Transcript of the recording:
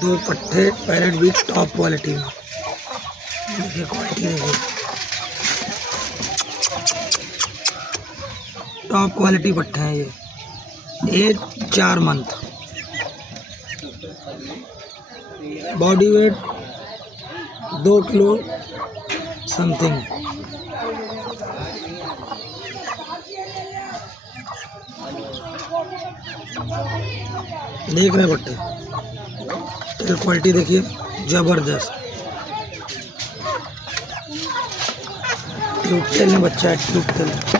दो पट्टे पैरेट भी टॉप क्वालिटी में। देखिए क्वालिटी देखिए, टॉप क्वालिटी पट्टे हैं ये। Age 4 month. Body weight 2 kilo something. देख रहे पट्टे, टेल क्वालिटी देखिए जबरदस्त। ट्यूब टेल में बच्चा है, ट्यूब टेल में बच्चा।